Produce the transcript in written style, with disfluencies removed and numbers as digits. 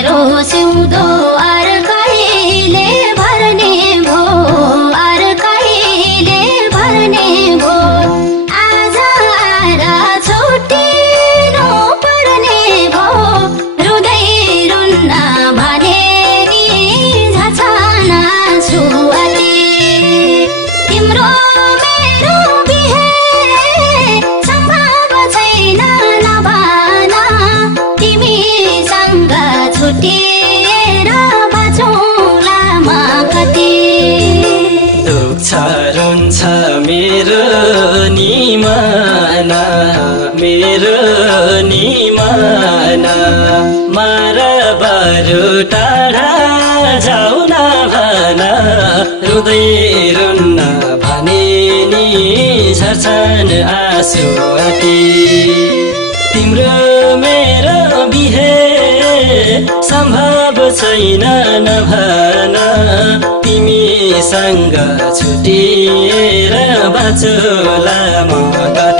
मेरो सिउँदो अर्कैले भर्ने भो अर्कैले भर्ने भो आज आएर छुट्टिनु पर्ने भो रुँदै रुन्न भने झछना छुअली तिम्रो मेरो बिहे सम्भव छैन नभन तिमीसँग छुटिएर बाँचौँला म कति दुख्छ रुन्छ मेरो निमाना मार बरु टाढा जाऊ न भन रुँदै रुन्न भने नि झर्छन् आँसु अति तिम्रो मेरो बिहे सम्भव छैन नभन तिमीसँग छुटिएर बाँचुला म कति